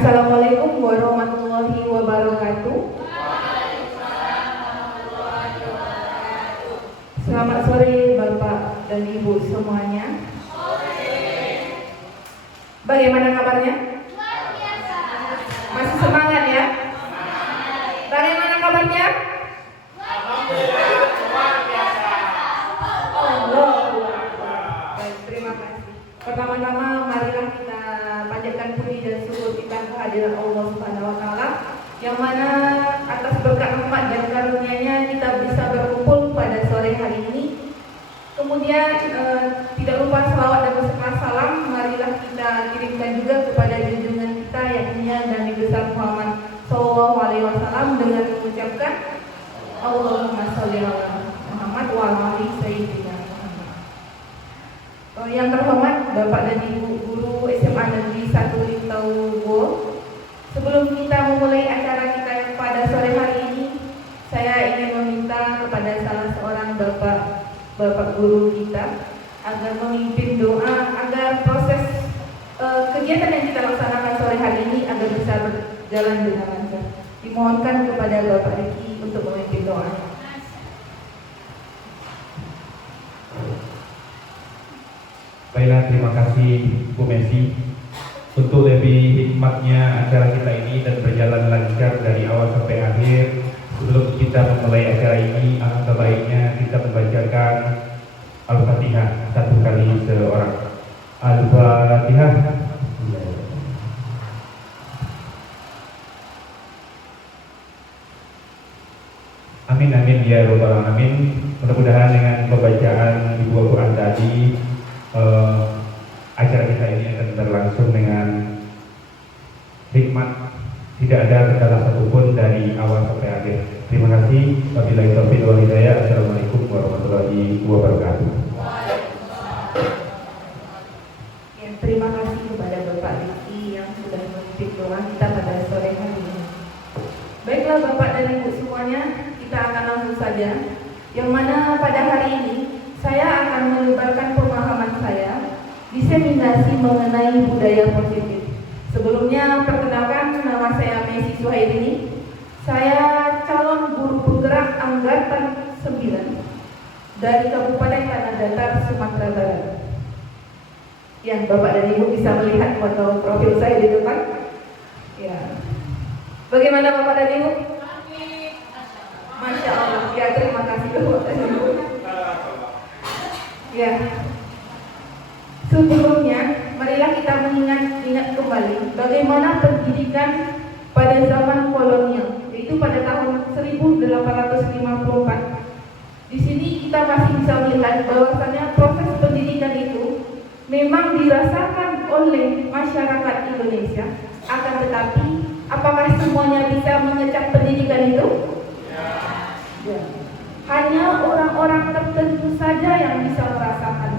Assalamualaikum warahmatullahi wabarakatuh. Selamat sore Bapak dan Ibu semuanya. Bagaimana kabarnya? Masih semangat ya? Bagaimana kabarnya? Baik, terima kasih. Pertama-tama marilah kita panjatkan puji dan syukur kita kehadiran Allah Subhanahu wa taala yang mana atas berkat rahmat dan karunia-Nya kita bisa berkumpul pada sore hari ini. Kemudian tidak lupa salawat dan berserta salam marilah kita kirimkan juga kepada junjungan kita yakni Nabi besar Muhammad sallallahu alaihi wasallam dengan mengucapkan Allahumma sholli ala Muhammad wa ala ali sayyidina Muhammad. Yang terhormat Bapak dan Ibu guru SMA Negeri 1 Lintauwo, sebelum kita memulai acara kita yang pada sore hari ini, saya ingin meminta kepada salah seorang Bapak guru kita agar memimpin doa agar proses kegiatan yang kita laksanakan sore hari ini agar bisa berjalan dengan lancar. Dimohonkan kepada Bapak Riki untuk memimpin doa. Baiklah, terima kasih Bu Messi untuk lebih hikmatnya acara kita ini dan berjalan lancar dari awal sampai akhir. Sebelum kita memulai acara ini, alangkah baiknya kita membacakan Al-Fatihah satu kali seorang. Al-Fatihah. Amin amin ya robbal alamin. Mudah-mudahan dengan pembacaan Ibu Al-Quran tadi acara kita ini akan berlangsung dengan hikmat, tidak ada kendala satupun dari awal sampai akhir. Terima kasih. Wabillahi taufiq wal hidayah. Assalamualaikum warahmatullahi wabarakatuh. Ya, terima kasih kepada Bapak Riki yang sudah memimpin doa kita pada sore hari ini. Baiklah Bapak dan Ibu semuanya, kita akan langsung saja. Yang mana pada hari ini saya akan menyebarkan pemahaman saya diseminasi mengenai budaya positif. Sebelumnya perkenalkan, nama saya Messi Suhairi. Saya calon guru penggerak angkatan 9 dari Kabupaten Tanah Datar, Sumatera Barat. Ya, Bapak dan Ibu bisa melihat foto profil saya di depan. Ya. Bagaimana Bapak dan Ibu? Masya Allah. Ya, terima kasih Bapak dan Ibu. Ya. Sebelumnya, marilah kita mengingat kembali bagaimana pendidikan pada zaman kolonial, yaitu pada tahun 1854. Di sini kita masih bisa melihat bahwasannya proses pendidikan itu memang dirasakan oleh masyarakat Indonesia. Akan tetapi, apakah semuanya bisa mengecap pendidikan itu? Ya. Hanya orang-orang tertentu saja yang bisa merasakan.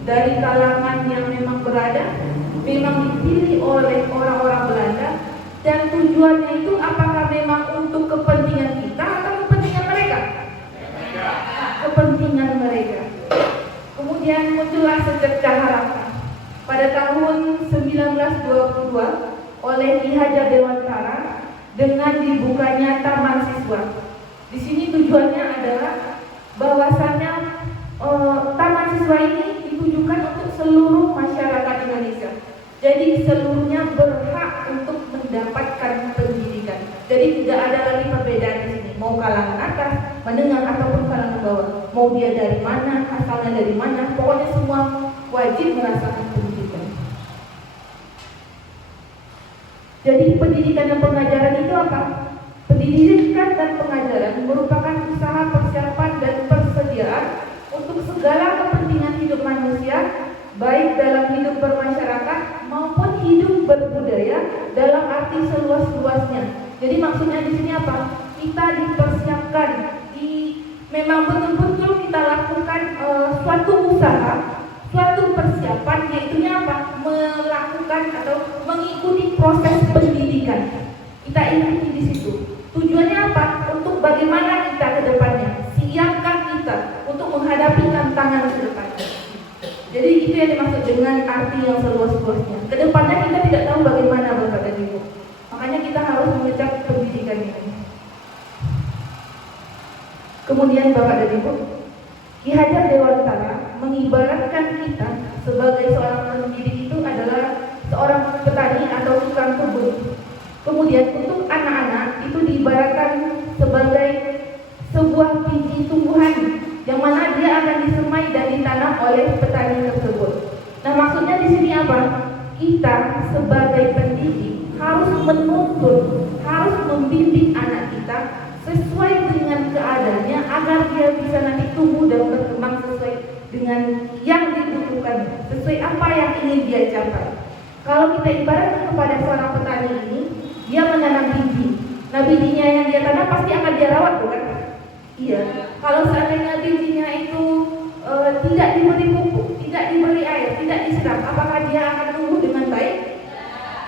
Dari kalangan yang memang berada, memang dipilih oleh orang-orang Belanda, dan tujuannya itu apakah memang untuk kepentingan kita atau kepentingan mereka? Kepentingan mereka. Kemudian muncullah secercah harapan pada tahun 1922 oleh Ki Hajar Dewantara dengan dibukanya Taman Siswa. Di sini tujuannya adalah bahwasannya Taman Siswa ini ditujukan untuk seluruh masyarakat Indonesia. Jadi seluruhnya berhak untuk mendapatkan pendidikan. Jadi tidak ada lagi perbedaan di sini. Mau kalangan atas, menengah ataupun kalangan bawah. Mau dia dari mana, asalnya dari mana, pokoknya semua wajib merasakan pendidikan. Jadi pendidikan dan pengajaran itu apa? Pendidikan dan pengajaran merupakan usaha persiapan dan persediaan untuk segala kepentingan hidup manusia, baik dalam hidup bermasyarakat maupun hidup berbudaya dalam arti seluas-luasnya. Jadi maksudnya di sini apa? Kita dipersiapkan, memang betul-betul kita lakukan suatu usaha, suatu persiapan, yaitu apa? Melakukan atau mengikuti proses pendidikan. Kita ikuti di situ. Tujuannya apa? Untuk bagaimana kita ke depannya? Siapkah kita untuk menghadapi tantangan ke depannya? Jadi itu yang dimaksud dengan arti yang seluas-luasnya. Kedepannya kita tidak tahu bagaimana Bapak dan Ibu. Makanya kita harus mengejar pendidikan ini. Kemudian Bapak dan Ibu, Ki Hajar Dewantara mengibaratkan kita sebagai seorang pendidik itu adalah seorang petani atau tukang kebun. Kemudian untuk anak-anak itu diibaratkan sebagai sebuah biji tumbuhan yang mana dia akan disemai dan ditanam oleh petani tersebut. Nah, maksudnya di sini apa? Kita sebagai pendidik harus menuntun, harus membimbing anak kita sesuai dengan keadaannya agar dia bisa nanti tumbuh dan berkembang sesuai dengan yang dibutuhkan, sesuai apa yang ingin dia capai. Kalau kita ibaratkan kepada seorang petani ini, dia menanam biji. Nah, bijinya yang dia tanam pasti akan dia rawat, bukan? Iya. Kalau seandainya bijinya itu tidak diberi pupuk, tidak diberi air, tidak disiram, apakah dia akan tumbuh dengan baik?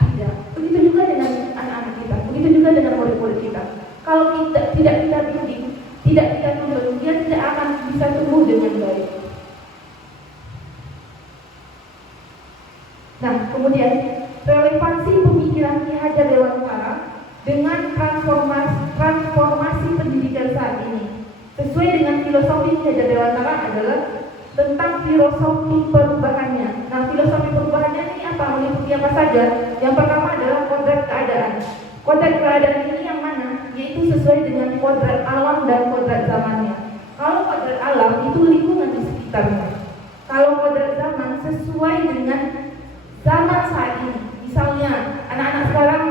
Tidak. Begitu juga dengan anak-anak kita, begitu juga dengan murid-murid kita. Kalau kita tidak kita bimbing, tidak kita tuntun, dia tidak akan bisa tumbuh dengan baik. Nah, kemudian relevansi pemikiran Ki Hajar Dewantara dengan transformasi pendidikan saat ini. Sesuai dengan filosofi Ki Hajar Dewantara adalah tentang filosofi perubahannya. Nah, filosofi perubahannya ini apa? Meliputi apa saja? Yang pertama adalah kodrat keadaan. Kodrat keadaan ini yang mana? Yaitu sesuai dengan kodrat alam dan kodrat zamannya. Kalau kodrat alam itu lingkungan di sekitarnya. Kalau kodrat zaman sesuai dengan zaman saat ini. Misalnya anak-anak sekarang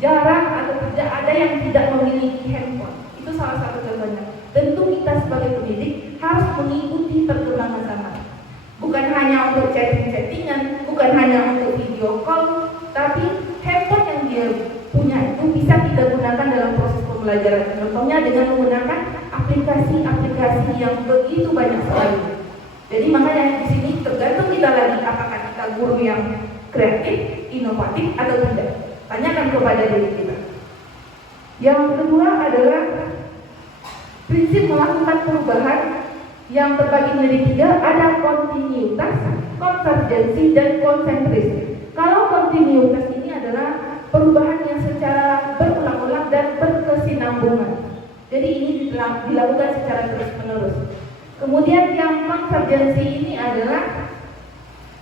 jarang atau tidak ada yang tidak memiliki handphone. Itu salah satu contohnya. Tentu kita sebagai pendidik harus mengikuti perkembangan zaman. Bukan hanya untuk chatting-chattingan, bukan hanya untuk video call, tapi handphone yang dia punya itu bisa kita gunakan dalam proses pembelajaran. Contohnya dengan menggunakan aplikasi-aplikasi yang begitu banyak sekali. Jadi makanya di sini tergantung kita lagi apakah kita guru yang kreatif, inovatif atau tidak. Tanyakan kepada diri kita. Yang kedua adalah prinsip melakukan perubahan yang terbagi menjadi tiga, ada kontinuitas, konvergensi, dan konsentris. Kalau kontinuitas ini adalah perubahan yang secara berulang-ulang dan berkesinambungan. Jadi ini dilakukan secara terus-menerus. Kemudian yang konvergensi ini adalah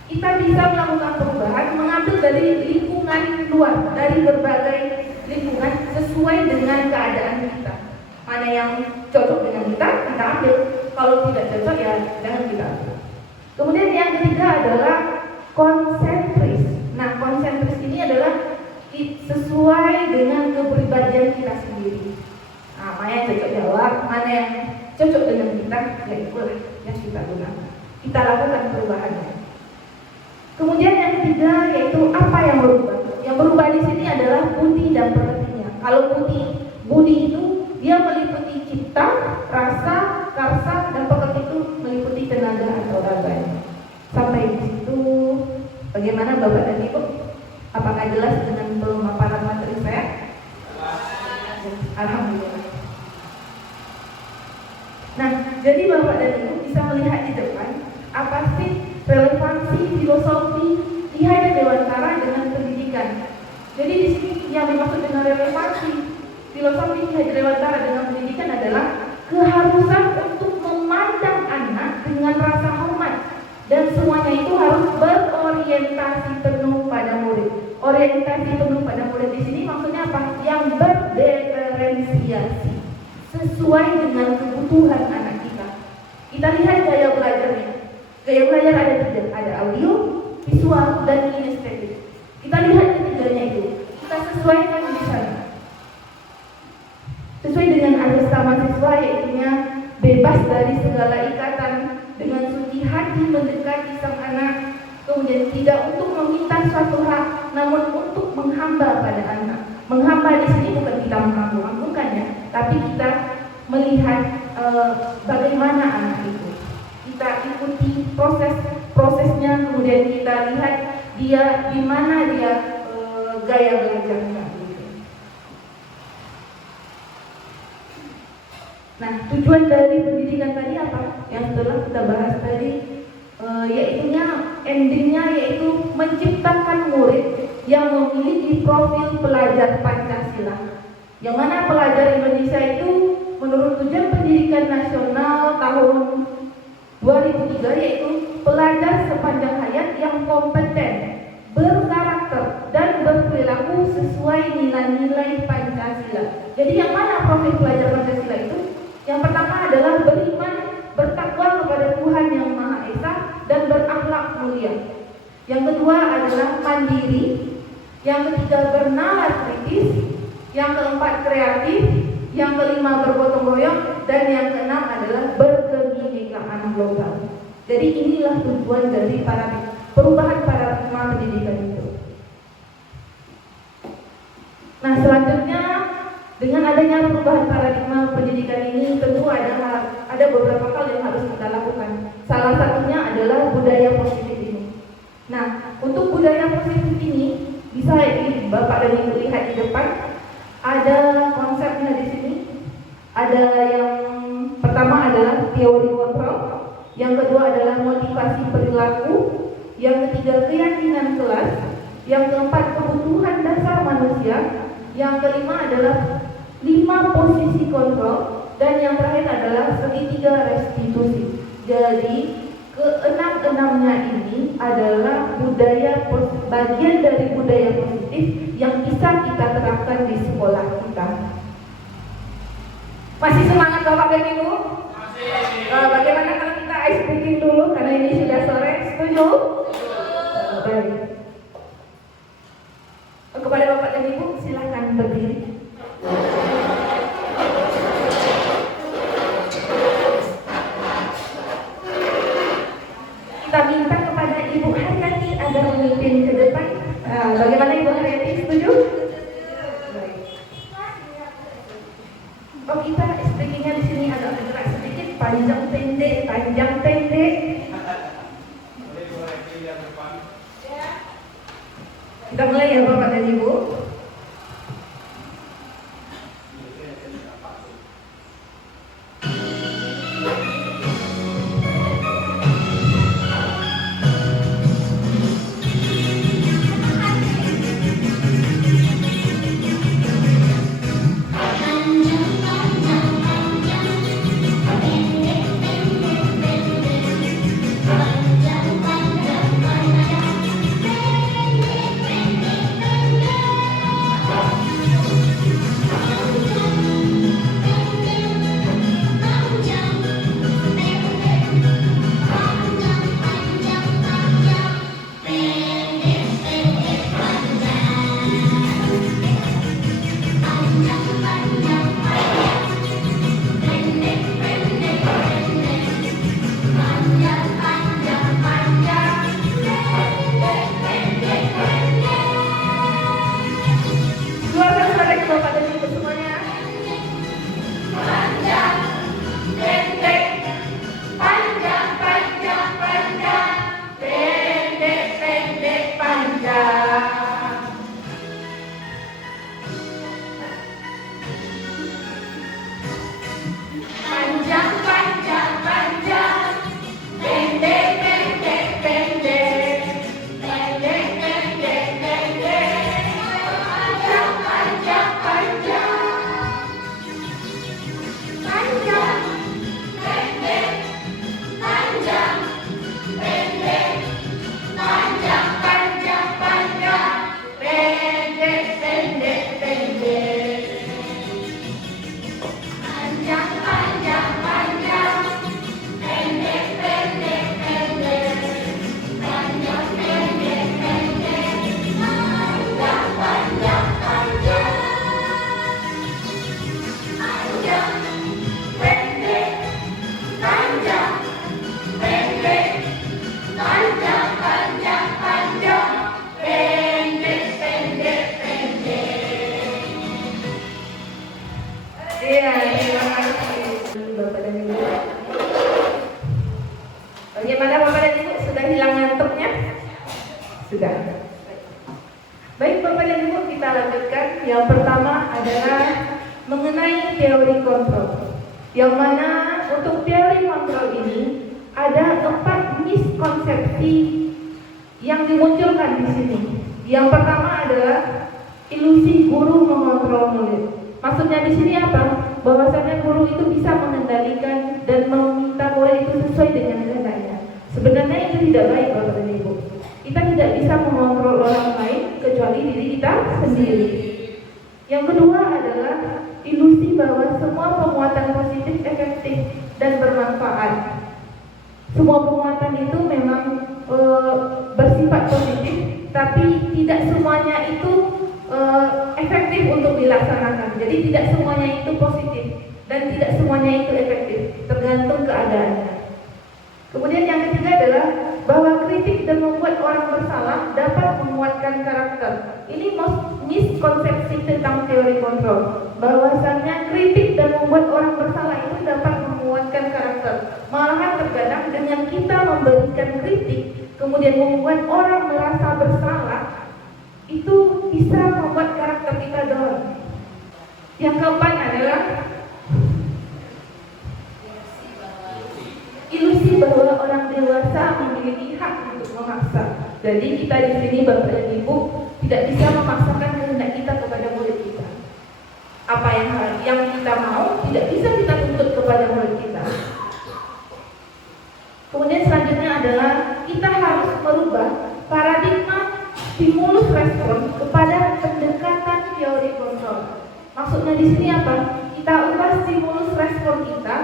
kita bisa melakukan perubahan mengambil dari lingkungan luar, dari berbagai lingkungan sesuai dengan keadaan kita. Mana yang cocok dengan kita ambil. Kalau tidak cocok ya jangan kita ambil. Kemudian yang ketiga adalah konsentris. Nah, konsentris ini adalah sesuai dengan kepribadian kita sendiri. Nah, mana yang cocok jawab, mana yang cocok dengan kita, ya itulah yang kita gunakan. Kita lakukan perubahannya. Kemudian yang ketiga yaitu apa yang berubah. Yang berubah di sini adalah budi dan pekertinya. Kalau budi itu dia meliputi cipta, rasa, karsa, dan pekerti itu meliputi tenaga atau raganya. Sampai di situ, bagaimana Bapak dan Ibu? Apakah jelas dengan pemaparan materi saya? Alhamdulillah. Nah, jadi Bapak dan Ibu bisa melihat di depan apa sih relevansi filosofi Ki Hajar Dewantara dengan pendidikan. Jadi di sini yang dimaksud dengan relevansi filosofi Ki Hajar Dewantara dengan pendidikan adalah keharusan untuk memandang anak dengan rasa hormat dan semuanya itu harus berorientasi penuh pada murid. Orientasi penuh pada murid di sini maksudnya apa? Yang berdiferensiasi sesuai dengan kebutuhan anak kita. Kita lihat gaya belajarnya. Gaya belajar ada tiga, ada audio, visual, dan kinestetik. Kita lihat ketiganya itu. Kita sesuaikan di sana. Sesuai dengan azas sama siswa yaitu bebas dari segala ikatan, dengan suci hati mendekati sang anak, kemudian tidak untuk meminta suatu hak, namun untuk menghamba pada anak. Menghamba di sini bukan kita menghambur-hamburkannya, tapi kita melihat bagaimana anak itu. Kita ikuti prosesnya, kemudian kita lihat dia di mana dia gaya belajarnya. Nah, tujuan dari pendidikan tadi apa? Yang telah kita bahas tadi, yaitu endingnya yaitu menciptakan murid yang memiliki profil pelajar Pancasila. Yang mana pelajar Indonesia itu menurut Tujuan Pendidikan Nasional tahun 2003 yaitu pelajar sepanjang hayat yang kompeten, berkarakter, dan berperilaku sesuai nilai-nilai Pancasila. Jadi yang mana profil pelajar Pancasila itu? Yang pertama adalah beriman, bertakwa kepada Tuhan Yang Maha Esa, dan berakhlak mulia. Yang kedua adalah mandiri. Yang ketiga bernalar kritis. Yang keempat kreatif. Yang kelima bergotong royong. Dan yang keenam adalah berkebinekaan global. Jadi inilah tujuan dari perubahan paradigma pendidikan itu. Nah, selanjutnya dengan adanya perubahan paradigma pendidikan ini tentu ada beberapa hal yang harus kita lakukan. Salah satunya adalah budaya positif ini. Nah, untuk budaya positif ini bisa Bapak dan Ibu lihat di depan. Ada konsepnya di sini. Ada yang pertama adalah teori kontrol, yang kedua adalah motivasi perilaku, yang ketiga keyakinan kelas, yang keempat kebutuhan dasar manusia, yang kelima adalah 5 posisi kontrol, dan yang terakhir adalah segitiga restitusi. Jadi keenam-enamnya ini adalah bagian dari budaya positif yang bisa kita terapkan di sekolah kita. Masih semangat Bapak dan Ibu? Masih. Bagaimana kalau kita ice breaking dulu karena ini sudah sore? Setuju? Baik. Kepada Bapak dan Ibu silakan berdiri. Kita minta kepada Ibu Haryati agar memimpin ke depan. Bagaimana Ibu Haryati, setuju? Baik. Oh, kita speakingnya di sini agak bergerak sedikit, panjang pendek. Kita mulai ya Bapak dan Ibu. Iya, terima kasih Bapak dan Ibu. Bagaimana Bapak dan Ibu, sudah hilang ngantuknya? Sudah. Baik Bapak dan Ibu, kita lanjutkan. Yang pertama adalah mengenai teori kontrol. Yang mana untuk teori kontrol ini ada 4 miskonsepsi yang dimunculkan di sini. Yang pertama adalah ilusi guru mengontrol murid. Maksudnya di sini apa? Bahwasanya guru itu bisa mengendalikan dan meminta murid itu sesuai dengan kehendaknya. Sebenarnya itu tidak baik, Bapak dan Ibu. Kita tidak bisa mengontrol orang lain kecuali diri kita sendiri. Yang kedua adalah ilusi bahwa semua penguatan positif efektif dan bermanfaat. Semua penguatan itu memang bersifat positif, tapi tidak semuanya itu efektif untuk dilaksanakan. Jadi tidak semuanya itu positif dan tidak semuanya itu efektif, tergantung keadaannya. Kemudian yang ketiga adalah bahwa kritik dan membuat orang bersalah dapat menguatkan karakter. Ini miskonsepsi tentang teori kontrol. Bahwasannya kritik dan membuat orang bersalah itu dapat menguatkan karakter. Malahan terkadang dengan kita memberikan kritik, kemudian membuat orang merasa bersalah, itu bisa membuat karakter kita down. Yang keempat adalah ilusi bahwa orang dewasa memiliki hak untuk memaksa. Jadi kita di sini Bapak dan Ibu tidak bisa memaksakan kehendak kita kepada murid kita. Apa yang kita mau tidak bisa kita tuntut kepada murid kita. Kemudian selanjutnya adalah kita harus merubah paradigma stimulus respon kepada pendekatan teori kontrol. Maksudnya di sini apa? Kita ubah stimulus respon kita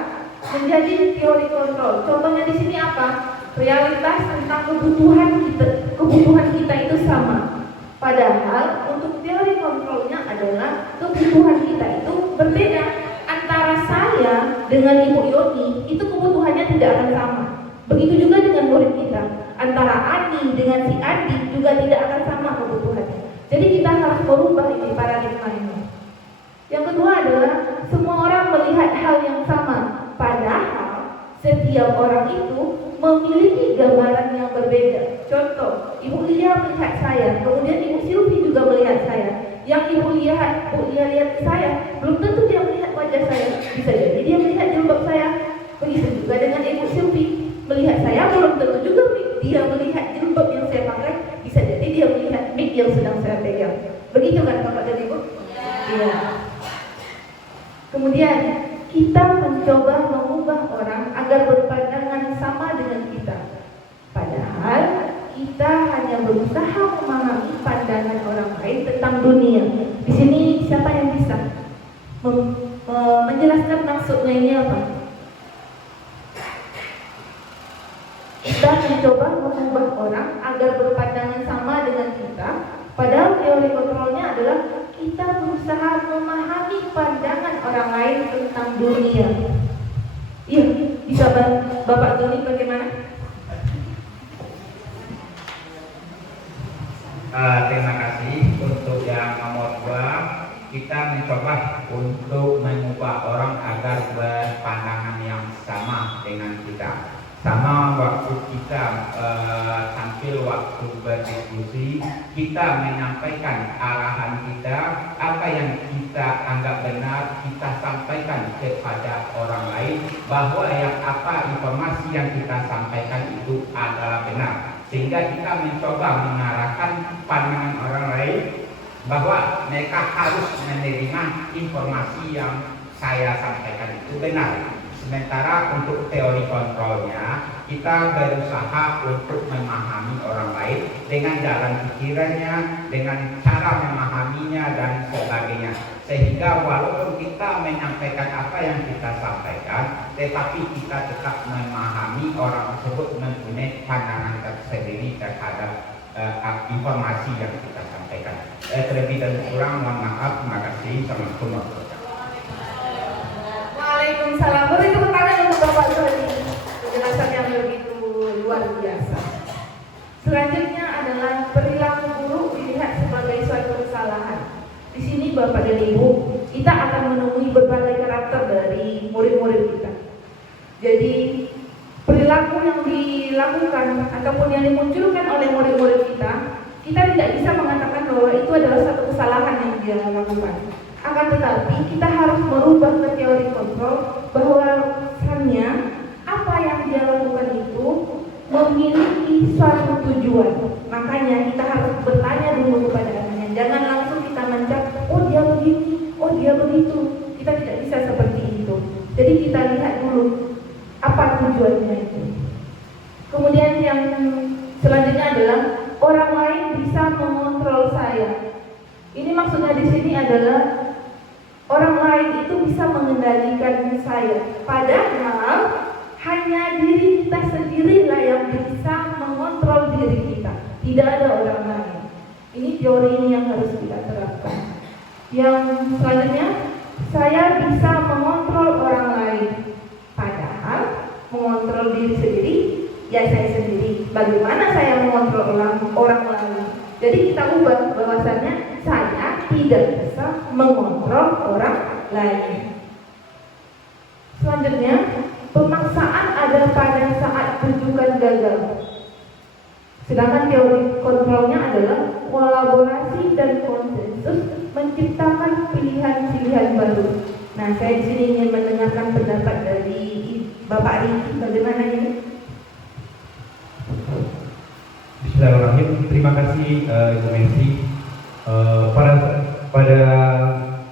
menjadi teori kontrol. Contohnya di sini apa? Realitas tentang kebutuhan kita itu sama. Padahal untuk teori kontrolnya adalah kebutuhan kita itu berbeda. Antara saya dengan Ibu Yoni itu kebutuhannya tidak akan sama. Begitu juga dengan murid kita. Antara Adi dengan si Adi juga tidak akan sama kebutuhannya. Jadi kita harus merubah ini paradigma ini. Yang kedua adalah semua orang melihat hal yang sama. Padahal setiap orang itu memiliki gambaran yang berbeda. Contoh, Ibu Lia melihat saya, kemudian Ibu Silvi juga melihat saya. Yang Ibu lihat saya, belum tentu dia melihat wajah saya. Bisa jadi dia melihat jilbab saya. Begitu juga dengan Ibu Silvi, melihat saya belum tentu juga dia melihat jilbab yang saya pakai. Bisa jadi dia melihat mic yang sedang saya pegang. Begitu kan Bapak dan Ibu? Iya. Kemudian kita mencoba mengubah orang agar berpandangan sama dengan kita. Padahal kita hanya berusaha memahami pandangan orang lain tentang dunia. Di sini siapa yang bisa menjelaskan maksudnya ini apa? Kita mencoba mengubah orang agar berpandangan sama dengan kita. Padahal teori kontrolnya adalah kita berusaha memahami pandangan orang lain tentang dunia. Iya, bisa Bapak Tony bagaimana? Terima kasih untuk yang nomor 2. Kita mencoba untuk mengubah orang agar berpandangan yang sama dengan kita. Sama waktu kita tampil waktu berdiskusi, kita menyampaikan arahan kita, apa yang kita anggap benar, kita sampaikan kepada orang lain, bahwa apa informasi yang kita sampaikan itu adalah benar. Sehingga kita mencoba mengarahkan pandangan orang lain bahwa mereka harus menerima informasi yang saya sampaikan itu benar. Sementara untuk teori kontrolnya, kita berusaha untuk memahami orang lain dengan jalan pikirannya, dengan cara memahaminya dan sebagainya. Sehingga walaupun kita menyampaikan apa yang kita sampaikan, tetapi kita tetap memahami orang tersebut mempunyai pandangan tersendiri terhadap informasi yang kita sampaikan. Terlebih dan kurang, mohon maaf. Terima kasih. Assalamualaikum warahmatullahi wabarakatuh. Waalaikumsalam. Beri tepuk tangan untuk Bapak Tony. Penjelasan yang begitu luar biasa. Selanjutnya adalah perilaku buruk dilihat sebagai suatu kesalahan. Di sini Bapak dan Ibu, kita akan menemui berbagai karakter dari murid-murid kita. Jadi perilaku yang dilakukan ataupun yang dimunculkan oleh murid-murid kita tidak bisa mengatakan bahwa itu adalah satu kesalahan yang dia lakukan. Akan tetapi kita harus merubah ke teori kontrol bahwasannya apa yang dia lakukan itu memiliki suatu tujuan. Makanya kita harus bertanya dulu kepada anaknya. Jangan langsung kita mencap, oh dia begini, oh dia begitu. Kita tidak bisa seperti itu. Jadi kita lihat dulu apa tujuannya itu. Kemudian yang selanjutnya adalah orang lain bisa mengontrol saya. Ini maksudnya di sini adalah orang lain itu bisa mengendalikan saya. Padahal hanya diri kita sendirilah yang bisa mengontrol diri kita. Tidak ada orang lain. Ini teori ini yang harus kita terapkan. Yang selanjutnya, saya bisa mengontrol orang lain. Padahal mengontrol diri sendiri, ya saya sendiri. Bagaimana saya mengontrol orang lain? Jadi kita ubah bahwasannya saya tidak bisa mengontrol orang lain. Selanjutnya, pemaksaan ada pada saat tujuan gagal. Sedangkan teori kontrolnya adalah kolaborasi dan konsensus menciptakan pilihan-pilihan baru. Nah, saya di sini ingin mendengarkan pendapat dari Bapak Riki. Bagaimana ini? Bismillahirrahmanirrahim. Terima kasih Ibu Messi. Pada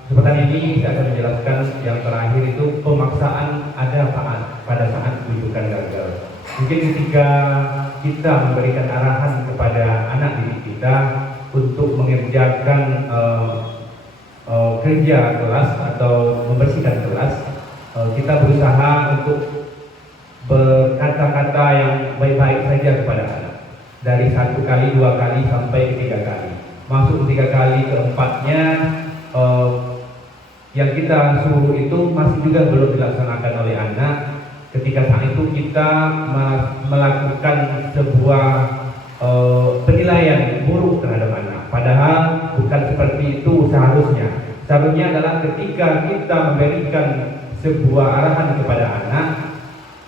kesempatan ini saya akan menjelaskan yang terakhir itu pemaksaan ada pada saat rujukan gagal. Mungkin ketika kita memberikan arahan kepada anak didik kita untuk mengerjakan kerja kelas atau membersihkan kelas, kita berusaha untuk berkata-kata yang baik-baik saja kepada anak. Dari 1 kali, 2 kali sampai ke 3 kali. Masuk 3 kali keempatnya yang kita suruh itu masih juga belum dilaksanakan oleh anak. Ketika saat itu kita melakukan sebuah penilaian buruk terhadap anak. Padahal bukan seperti itu seharusnya. Seharusnya adalah ketika kita memberikan sebuah arahan kepada anak,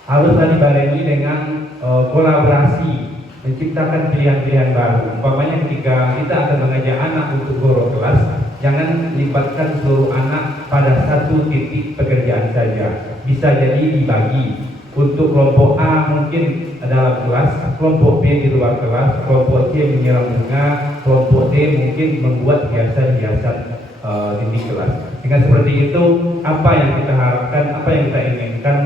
haruslah dibarengi dengan kolaborasi, menciptakan pilihan-pilihan baru. Umpamanya ketika kita akan mengajak anak untuk goro kelas, jangan libatkan seluruh anak pada satu titik pekerjaan saja. Bisa jadi dibagi. Untuk kelompok A mungkin dalam kelas, kelompok B di luar kelas, kelompok C menyiram bunga, kelompok D mungkin membuat hiasan-hiasan dinding kelas. Dengan seperti itu, apa yang kita harapkan, apa yang kita inginkan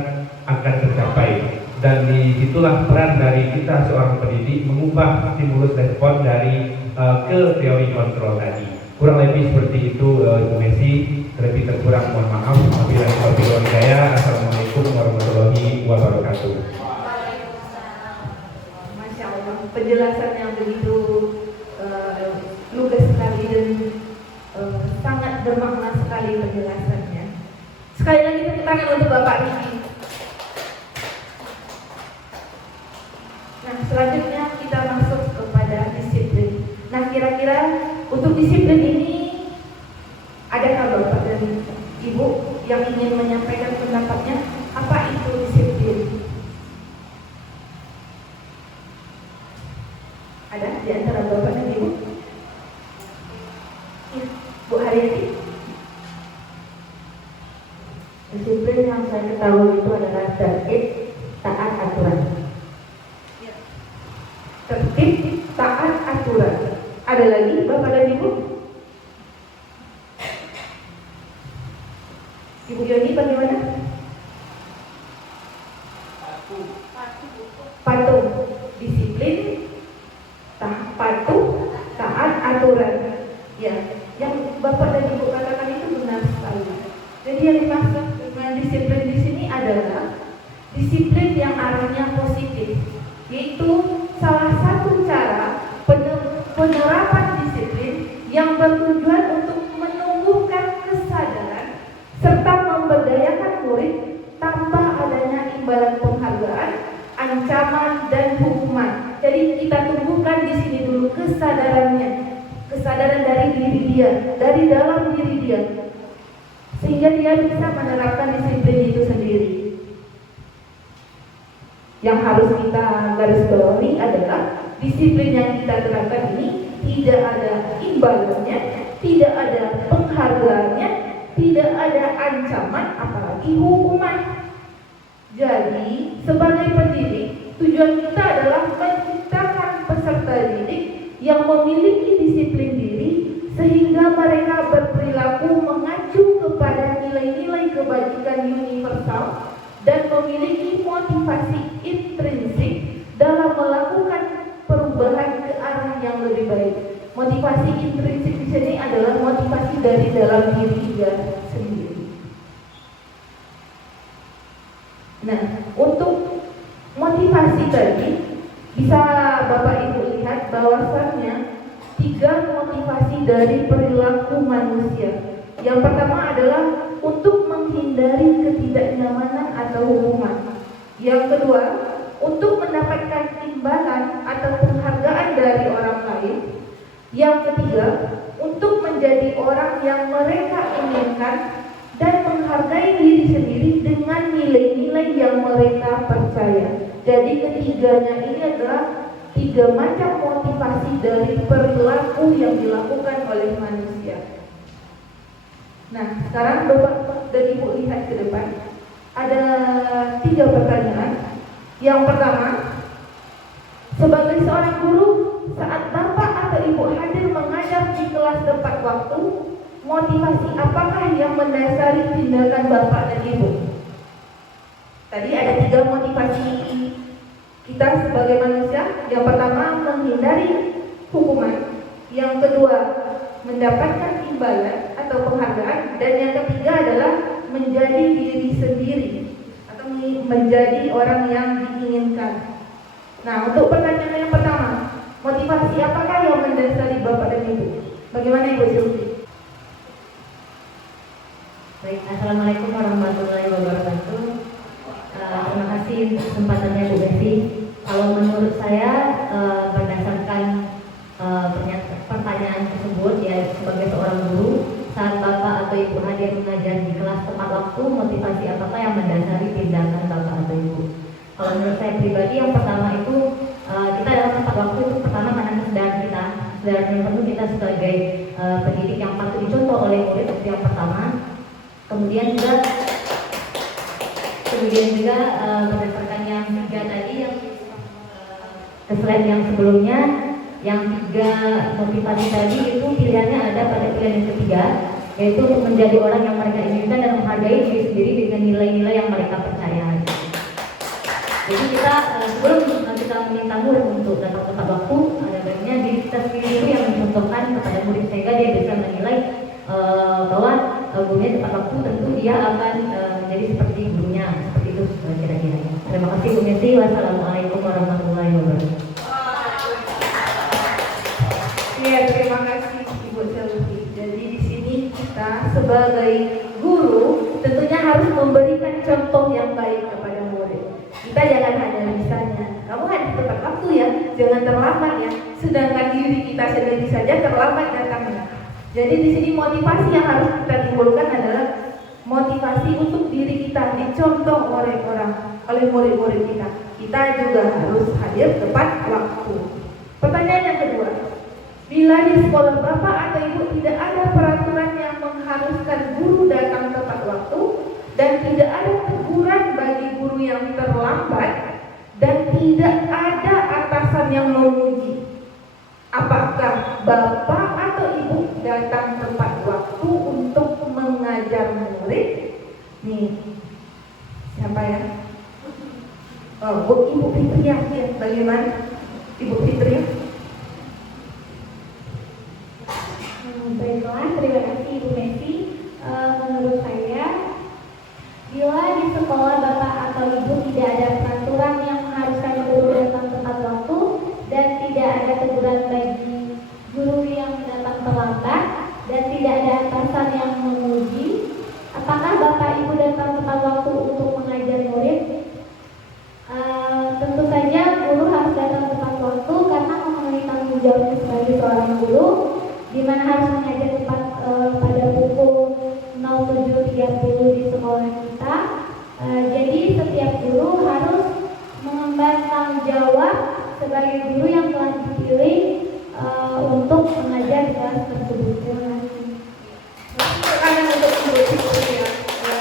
akan tercapai. Dan disitulah peran dari kita seorang pendidik mengubah stimulus respon dari ke teori kontrol tadi. Kurang lebih seperti itu Bu Messi. Lebih terkurang mohon maaf. Wabillahi taufiq wal hidayah. Assalamualaikum warahmatullahi wabarakatuh. Masya Allah, penjelasan yang begitu lugas sekali dan sangat bermakna sekali penjelasannya. Sekali lagi tepuk tangan untuk Bapak Riki. Nah, selanjutnya kita masuk kepada disiplin. Nah, kira-kira untuk disiplin ini adakah Bapak dan Ibu yang ingin menyampaikan pendapatnya? Apa itu disiplin? Ada di antara Bapak dan Ibu? Ya, Bu Haryati. Disiplin yang saya ketahui itu adalah tertib, taat aturan. Tertib, taat aturan. Ada lagi Bapak dan Ibu? Ibu Yoni bagaimana? Patuh, disiplin, patuh, taat aturan. Ya, yang Bapak dan Ibu katakan itu benar sekali. Jadi yang dimaksud dengan disiplin di sini adalah disiplin yang arahnya positif, yaitu salah satu cara penerapan disiplin yang bertujuan untuk menumbuhkan kesadaran serta memberdayakan murid tanpa adanya imbalan penghargaan, ancaman dan hukuman. Jadi kita tumbuhkan di sini dulu kesadarannya, kesadaran dari diri dia, dari dalam diri dia, sehingga dia bisa menerapkan disiplin itu sendiri. Yang harus kita garis bawahi adalah disiplin yang kita terapkan ini tidak ada imbalannya, tidak ada penghargaannya, tidak ada ancaman, apalagi hukuman. Jadi sebagai pendidik Tujuan kita adalah menciptakan peserta didik yang memiliki disiplin diri sehingga mereka berperilaku mengacu kepada nilai-nilai kebajikan universal dan memiliki motivasi intrinsik dalam melakukan perubahan ke arah yang lebih baik. Motivasi intrinsik di sini adalah motivasi dari dalam diri dia sendiri. Nah, untuk motivasi tadi bisa Bapak Ibu lihat bahwasannya 3 motivasi dari perilaku manusia. Yang pertama adalah untuk menghindari ketidaknyamanan atau hukuman. Yang kedua, untuk mendapatkan imbalan atau penghargaan dari orang lain. Yang ketiga, untuk menjadi orang yang mereka inginkan dan menghargai diri sendiri dengan nilai-nilai yang mereka percaya. Jadi ketiganya ini adalah 3 macam motivasi dari perilaku yang dilakukan oleh manusia. Nah, sekarang Bapak dan Ibu lihat ke depan. Ada 3 pertanyaan. Yang pertama, sebagai seorang guru, saat Bapak atau Ibu hadir mengajar di kelas tepat waktu, motivasi apakah yang mendasari tindakan Bapak dan Ibu? Tadi ada 3 motivasi kita sebagai manusia. Yang pertama, menghindari hukuman. Yang kedua, mendapatkan imbalan atau penghargaan. Dan yang ketiga adalah menjadi diri sendiri atau menjadi orang yang diinginkan. Nah, untuk pertanyaan yang pertama, motivasi apakah yang mendasari Bapak dan Ibu? Bagaimana Ibu Sylvie? Baik, Assalamualaikum warahmatullahi wabarakatuh. Terima kasih untuk kesempatannya Bu Besi. Kalau menurut saya berdasarkan pertanyaan tersebut, ya sebagai seorang guru, saat Bapak atau Ibu hadir mengajar di kelas tepat waktu, motivasi apakah yang mendasari tindakan Bapak atau Ibu? Kalau menurut saya pribadi, yang pertama itu kita dalam tepat waktu itu pertama karena kesadaran kita, kesadaran yang penuh kita sebagai pendidik yang patut dicontoh oleh murid, itu yang pertama. Kemudian juga berdasarkan yang 3 tadi, yang ke slide yang sebelumnya, yang 3 motivasi tadi itu pilihannya ada pada pilihan yang ketiga, yaitu untuk menjadi orang yang mereka inginkan dan menghargai diri sendiri dengan nilai-nilai yang mereka percaya. Jadi kita sebelum kita meminta murid untuk datang tepat waktu, ada baiknya diri kita sendiri itu yang mencontohkan kepada murid sehingga dia bisa menilai bahwa gurunya tepat waktu, tentu dia akan menjadi seperti gurunya, seperti itu kira-kira. Terima kasih Bu Messi. Wassalamualaikum warahmatullahi wabarakatuh. Ya, terima kasih Ibu Sylvie. Jadi di sini kita sebagai guru tentunya harus memberikan contoh yang baik kepada murid. Kita jangan hanya misalnya, kamu hadir tepat waktu ya, jangan terlambat ya. Sedangkan diri kita sendiri saja terlambat datangnya. Jadi di sini motivasi yang harus kita timbulkan adalah motivasi untuk diri kita dicontoh oleh murid-murid kita. Kita juga harus hadir tepat waktu. Pertanyaan yang kedua, bila di sekolah Bapak atau Ibu tidak ada peraturan yang mengharuskan guru datang tepat waktu dan tidak ada teguran bagi guru yang terlambat dan tidak ada atasan yang memuji, apakah Bapak atau Ibu datang tepat waktu untuk mengajar murid? Nih, siapa ya? Oh, Ibu Fitria, ya, bagaimana? Ibu Fitria? Baiklah, terima kasih Ibu Messi. Menurut saya, bila di sekolah Bapak atau Ibu tidak ada peraturan yang mengharuskan guru datang tepat waktu dan tidak ada teguran bagi guru yang datang terlambat dan tidak ada atasan yang memuji, apakah Bapak Ibu datang tepat waktu untuk mengajar murid? Tentu saja guru harus datang tepat waktu karena memenuhi tanggung jawabnya sebagai seorang guru, di mana harus mengajar tepat pada pukul 07.30 di sekolah kita. Jadi setiap guru harus mengemban tanggung jawab sebagai guru yang telah dipilih untuk mengajar di kelas tersebut. Terima kasih. Tekanan untuk Ibu Fitria yang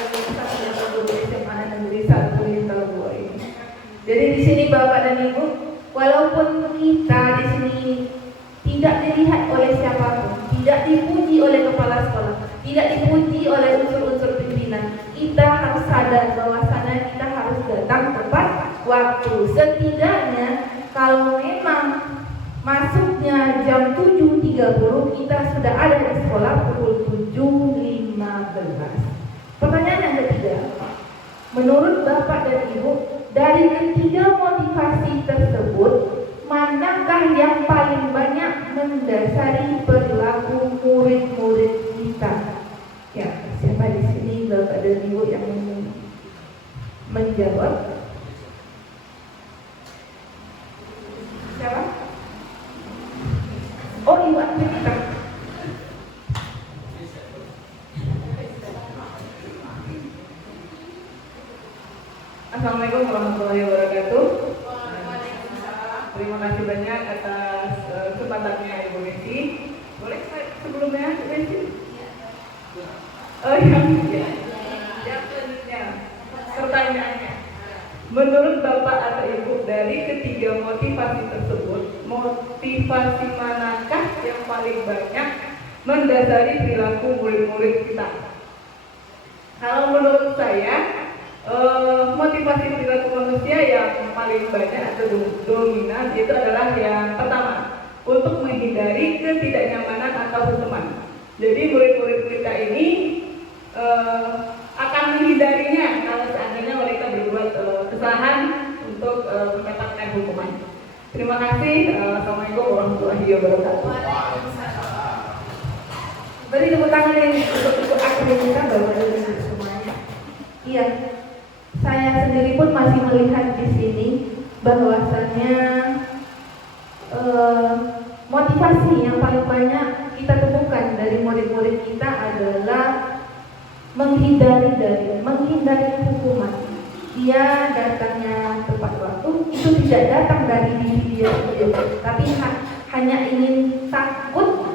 SMA Negeri 1 Lintau 2 ini. Jadi di sini Bapak dan kita di sini tidak dilihat oleh siapapun, tidak dipuji oleh kepala sekolah, tidak dipuji oleh unsur-unsur pimpinan. Kita harus sadar bahwasannya kita harus datang tepat waktu. Setidaknya kalau memang masuknya jam 7.30, kita sudah ada di sekolah pukul 7.15. Pertanyaan yang ketiga, menurut Bapak dan Ibu, dari ketiga motivasi tersebut, manakah yang paling banyak mendasari perilaku murid-murid kita? Ya, siapa di sini Bapak dan Ibu yang menjawab? Siapa? Oh, Ibu Angelita. Assalamualaikum warahmatullahi wabarakatuh. Terima kasih banyak atas kesempatannya Ibu Messi. Boleh sebelumnya Ibu Messi? Oh iya. Yang selanjutnya pertanyaannya, menurut Bapak atau Ibu, dari ketiga motivasi tersebut, motivasi manakah yang paling banyak mendasari perilaku murid-murid kita? Kalau menurut saya, motivasi perilaku manusia yang paling banyak atau dominan itu adalah yang pertama, untuk menghindari ketidaknyamanan atau hukuman. Jadi murid-murid kita ini akan menghindarinya kalau seandainya mereka berbuat kesalahan untuk mendapatkan hukuman. Terima kasih. Assalamualaikum warahmatullahi wabarakatuh. Beri tepuk tangan ini untuk akademika Bapak dan Ibu semuanya. Iya. Saya sendiri pun masih melihat di sini bahwasannya motivasi yang paling banyak kita temukan dari murid-murid kita adalah menghindari hukuman. Dia datangnya tepat waktu, itu tidak datang dari diri dia sendiri, tapi hanya ingin takut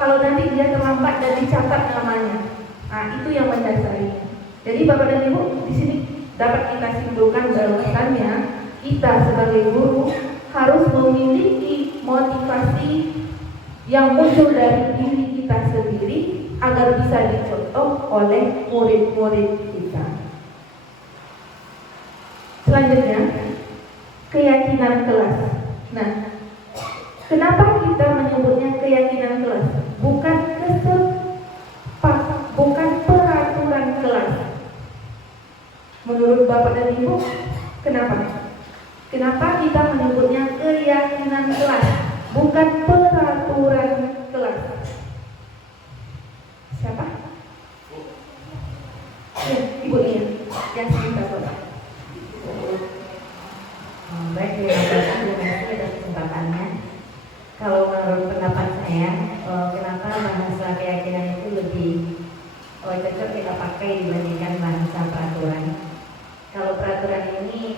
kalau nanti dia terlambat dan dicatat namanya. Nah, itu yang mendasari. Jadi Bapak dan Ibu, di sini dapat kita simpulkan bahwasannya kita sebagai guru harus memiliki motivasi yang muncul dari diri kita sendiri agar bisa dicontoh oleh murid-murid kita. Selanjutnya, keyakinan kelas. Nah, kenapa kita menyebutnya keyakinan kelas? Bukan peraturan kelas. Menurut Bapak dan Ibu, kenapa? Kenapa kita menyebutnya keyakinan kelas, bukan peraturan kelas? Siapa? Ya, Ibu Nia, yang cerita Bapak. Baik, terima kasih Bu Messi atas kesempatannya. Kalau menurut pendapat saya, kenapa bahasa keyakinan itu lebih cocok kita pakai dibandingkan bahasa peraturan. Kalau peraturan ini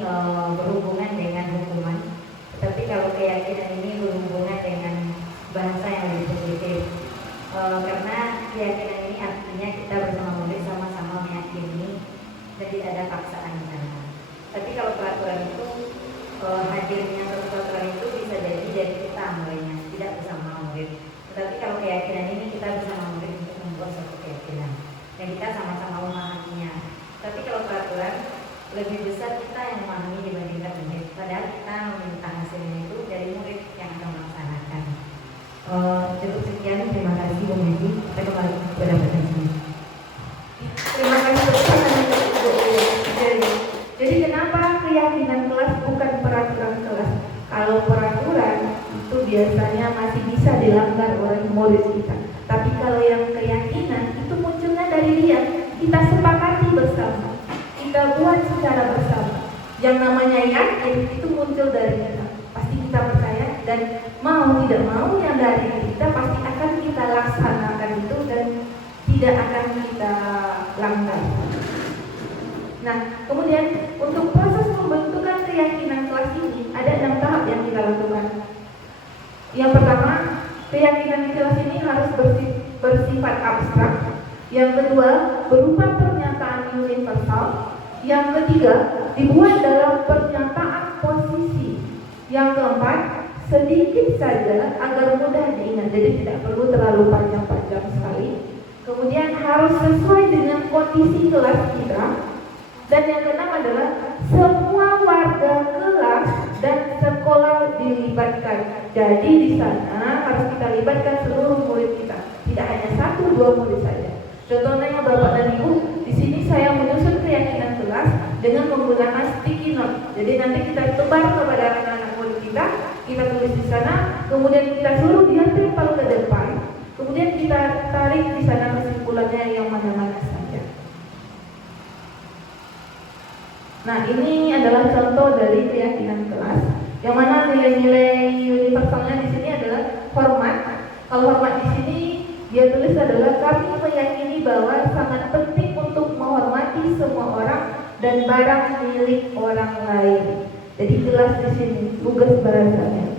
berhubungan dengan hukuman, tetapi kalau keyakinan ini berhubungan dengan bahasa yang lebih positif. Karena keyakinan ini artinya kita bersama murid sama-sama meyakini dan tidak ada paksaan di sana. Tapi kalau peraturan itu hadirnya suatu peraturan itu bisa jadi dari kita mulainya, tidak bersama murid. Tetapi kalau keyakinan ini kita bersama murid untuk membuat suatu keyakinan dan kita sama-sama memahaminya. Tapi kalau peraturan lebih besar kita yang memahami dibandingkan murid. Padahal kita meminta hasilnya itu dari murid yang akan melaksanakan. Cukup sekian, terima kasih Bu Messi. Kita kembali kepada presentasi. Terima kasih Ibu. Jadi kenapa keyakinan kelas bukan peraturan kelas? Kalau peraturan itu biasanya masih bisa dilanggar oleh murid kita. Tapi kalau yang keyakinan itu munculnya dari dia, kita sepakati bersama, kita buat secara bersama. Yang namanya yakin itu muncul dari kita. Pasti kita percaya dan mau tidak mau yang dari kita pasti akan kita laksanakan itu dan tidak akan kita langgar. Nah, kemudian untuk proses pembentukan keyakinan kelas ini ada 6 tahap yang kita lakukan. Yang pertama, keyakinan di kelas ini harus bersifat abstrak. Yang kedua, berupa pernyataan universal. Yang ketiga, dibuat dalam pernyataan posisi. Yang keempat, sedikit saja agar mudah diingat, jadi tidak perlu terlalu panjang-panjang sekali. Kemudian harus sesuai dengan kondisi kelas kita. Dan yang keenam adalah semua warga kelas dan sekolah dilibatkan. Jadi di sana harus kita libatkan seluruh murid kita, tidak hanya 1-2 murid saja. Contohnya Bapak dan Ibu, di sini saya menyusun keyakinan kelas dengan menggunakan sticky note. Jadi nanti kita tebar kepada anak-anak murid kita tulis di sana, kemudian kita suruh dia tempel ke depan, kemudian kita tarik di sana kesimpulannya yang mana-mana saja. Nah, ini adalah contoh dari keyakinan kelas, yang mana nilai-nilai universalnya di sini adalah hormat. Kalau hormat di sini dia tulis adalah kami meyakini bahwa sangat penting untuk menghormati semua orang dan barang milik orang lain. Jadi jelas di sini tugas bahasanya.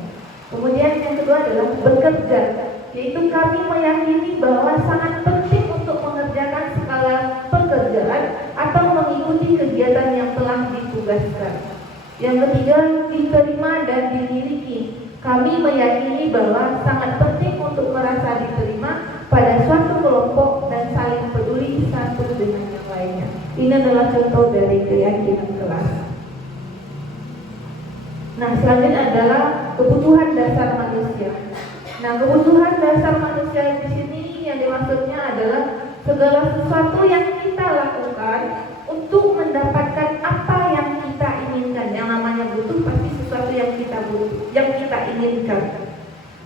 Kemudian yang kedua adalah bekerja, yaitu kami meyakini bahwa sangat penting untuk mengerjakan segala pekerjaan atau mengikuti kegiatan yang telah ditugaskan. Yang ketiga, diterima dan dimiliki. Kami meyakini bahwa sangat penting untuk merasa diterima pada suatu kelompok dan saling peduli satu dengan yang lainnya. Ini adalah contoh dari keyakinan kelas. Nah, selanjutnya adalah kebutuhan dasar manusia. Nah, kebutuhan dasar manusia di sini yang dimaksudnya adalah segala sesuatu yang kita lakukan untuk mendapatkan apa yang kita inginkan. Yang namanya butuh pasti sesuatu yang kita butuh, yang kita inginkan.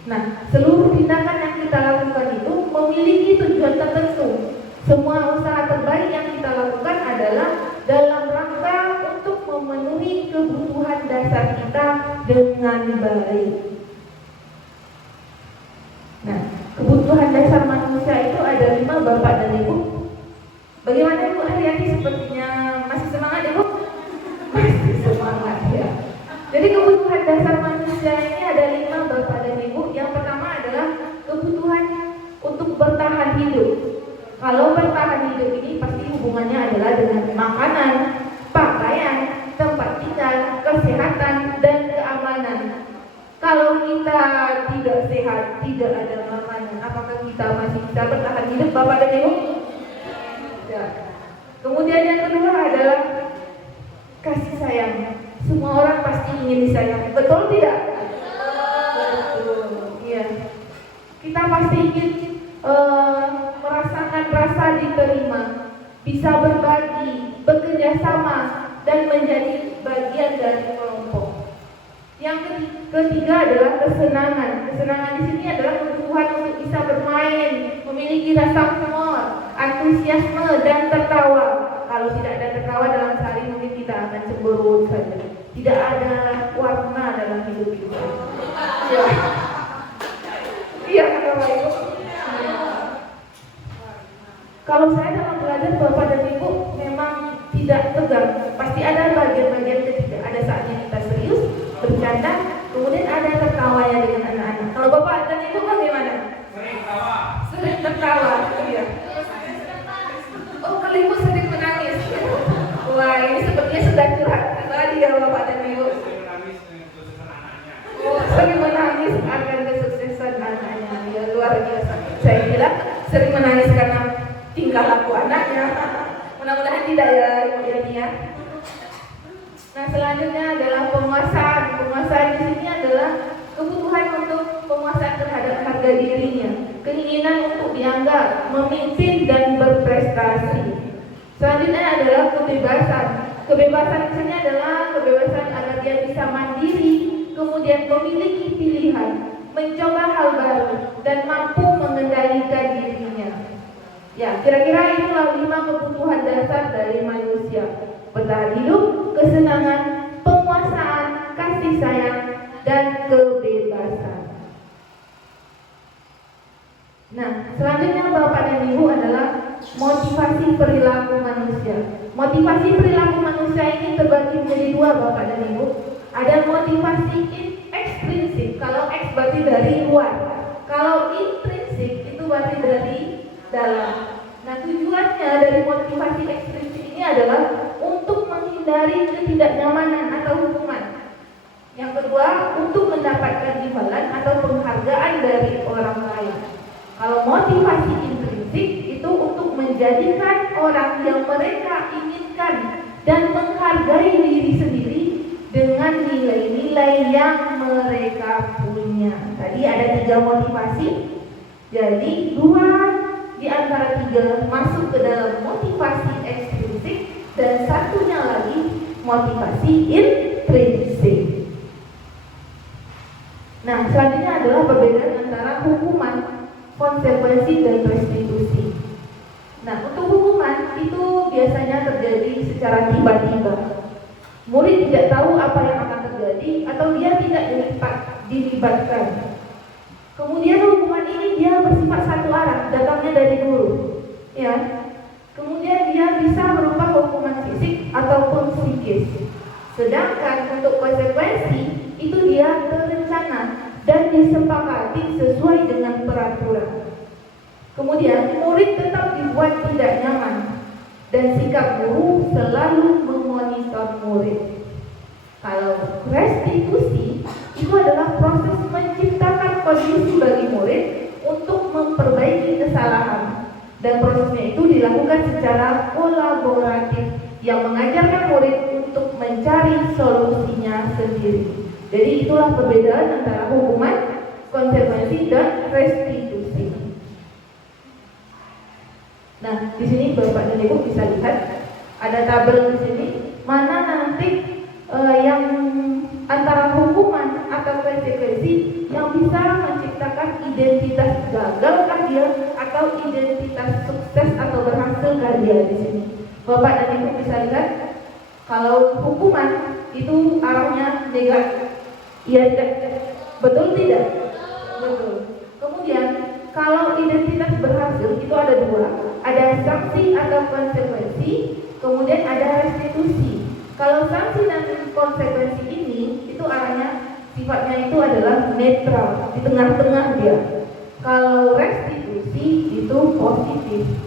Nah, seluruh tindakan yang kita lakukan itu memiliki tujuan tertentu. Semua usaha terbaik yang kita lakukan adalah dalam rangka untuk memenuhi kebutuhan dasar kita dengan baik. Nah, kebutuhan dasar manusia itu ada 5, Bapak dan Ibu. Bagaimana Ibu Haryati, sepertinya masih semangat Ibu? Masih semangat ya. Jadi kebutuhan dasar manusia ini ada 5, Bapak dan Ibu. Yang pertama adalah kebutuhan untuk bertahan hidup. Kalau bertahan hidup ini pasti hubungannya adalah dengan makanan, pakaian, tempat tinggal, kesehatan, dan keamanan. Kalau kita tidak sehat, tidak ada makanan, apakah kita masih bisa bertahan hidup, Bapak dan Ibu? Tidak. Kemudian yang kedua adalah kasih sayang. Semua orang pasti ingin disayang, betul tidak? Betul. Iya. Kita pasti ingin merasakan rasa diterima, bisa berbagi, bekerja sama, dan menjadi bagian dari kelompok. Yang ketiga adalah kesenangan. Kesenangan di sini adalah kebutuhan untuk bisa bermain, memiliki rasa humor, antusiasme, dan tertawa. Kalau tidak ada tertawa dalam sehari mungkin kita akan cemberut saja. Tidak ada warna dalam hidup kita. Ya. Iya, Bapak Ibu. Kalau saya dalam belajar, Bapak dan Ibu memang tidak tegang. Pasti ada bagian-bagian ketiga. Ada saatnya kita serius, bercanda, kemudian ada tertawanya dengan anak-anak. Kalau Bapak dan Ibu bagaimana? Sering tertawa. Sering tertawa, iya. Oh, kalau Ibu sering menangis. Wah, ini sepertinya sudah curhat tadi ya Bapak dan Ibu. Oh, sering menangis akan kesuksesan anaknya. Ya, luar biasa. Saya kira sering menangis karena tingkah laku anaknya. Mudah-mudahan tidak ya, Ibu ya. Nah, selanjutnya adalah penguasaan. Penguasaan di sini adalah kebutuhan untuk penguasaan terhadap harga dirinya, keinginan untuk dianggap, memimpin dan berprestasi. Selanjutnya adalah kebebasan. Kebebasan di sini adalah kebebasan agar dia bisa mandiri, kemudian memiliki pilihan, mencoba hal baru, dan mampu mengendalikan dirinya. Ya, kira-kira itulah 5 kebutuhan dasar dari manusia: bertahan hidup, kesenangan, penguasaan, kasih sayang, dan kebebasan. Nah, selanjutnya Bapak dan Ibu adalah motivasi perilaku manusia. Motivasi perilaku manusia ini terbagi menjadi 2, Bapak dan Ibu. Ada motivasi ekstrinsik, kalau X berarti dari luar, kalau intrinsik itu berarti dari dalam. Nah, tujuannya dari motivasi ekstrinsik ini adalah untuk menghindari ketidaknyamanan atau hukuman. Yang kedua, untuk mendapatkan imbalan atau penghargaan dari orang lain. Kalau motivasi intrinsik itu untuk menjadikan orang yang mereka inginkan dan menghargai diri sendiri dengan nilai-nilai yang mereka punya. Tadi ada 3 motivasi. Jadi 2 di antara 3 masuk ke dalam motivasi ekstrinsik dan satunya lagi motivasi intrinsik. Nah, selanjutnya adalah perbedaan antara hukuman, konsekuensi, dan restitusi. Nah, untuk hukuman itu biasanya terjadi secara tiba-tiba. Murid tidak tahu apa yang akan terjadi atau dia tidak dilibatkan. Kemudian hukuman ini dia bersifat satu arah, datangnya dari guru. Ya. Kemudian dia bisa berupa hukuman fisik ataupun psikis. Sedangkan untuk konsekuensi itu dia terencana dan disepakati sesuai dengan peraturan. Kemudian murid tetap dibuat tidak nyaman dan sikap guru selalu memonitor murid. Kalau restitusi itu adalah proses menciptakan kondisi bagi murid untuk memperbaiki kesalahan, dan prosesnya itu dilakukan secara kolaboratif yang mengajarkan murid untuk mencari solusinya sendiri. Jadi itulah perbedaan antara hukuman, konsekuensi, dan restitusi. Nah, di sini Bapak dan Ibu bisa lihat ada tabel di sini mana nanti yang antara hukuman atau konsekuensi yang bisa menciptakan identitas gagalkah dia atau identitas sukses atau berhasilkah dia di sini. Bapak dan Ibu bisa lihat kalau hukuman itu arahnya negatif. Iya tidak? Betul tidak? Betul. Kemudian kalau identitas berhasil itu ada 2, ada sanksi atau konsekuensi, kemudian ada restitusi. Kalau sanksi dan konsekuensi ini itu arahnya sifatnya itu adalah netral, di tengah-tengah dia. Kalau restitusi itu positif.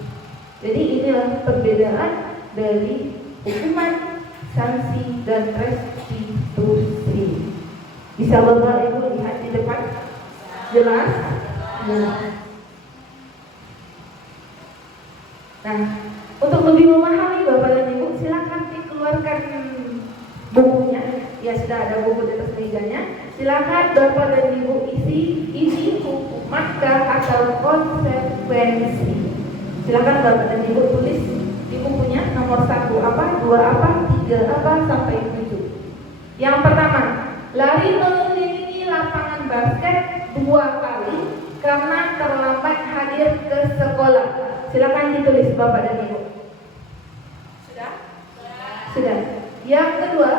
Jadi inilah perbedaan dari hukuman, sanksi, dan restitusi. Bisa Bapak Ibu lihat di depan? Jelas? Nah, untuk lebih memahami Bapak dan Ibu, silakan dikeluarkan bukunya. Ya, sudah ada buku di atas mejanya. Silakan Bapak dan Ibu isi ini hukuman atau konsekuensi. Silakan Bapak dan Ibu tulis di bukunya nomor 1 apa, 2 apa, 3 apa sampai 7. Yang pertama, lari mengelilingi lapangan basket 2 kali karena terlambat hadir ke sekolah. Silakan ditulis Bapak dan Ibu. Sudah? Sudah. Yang kedua,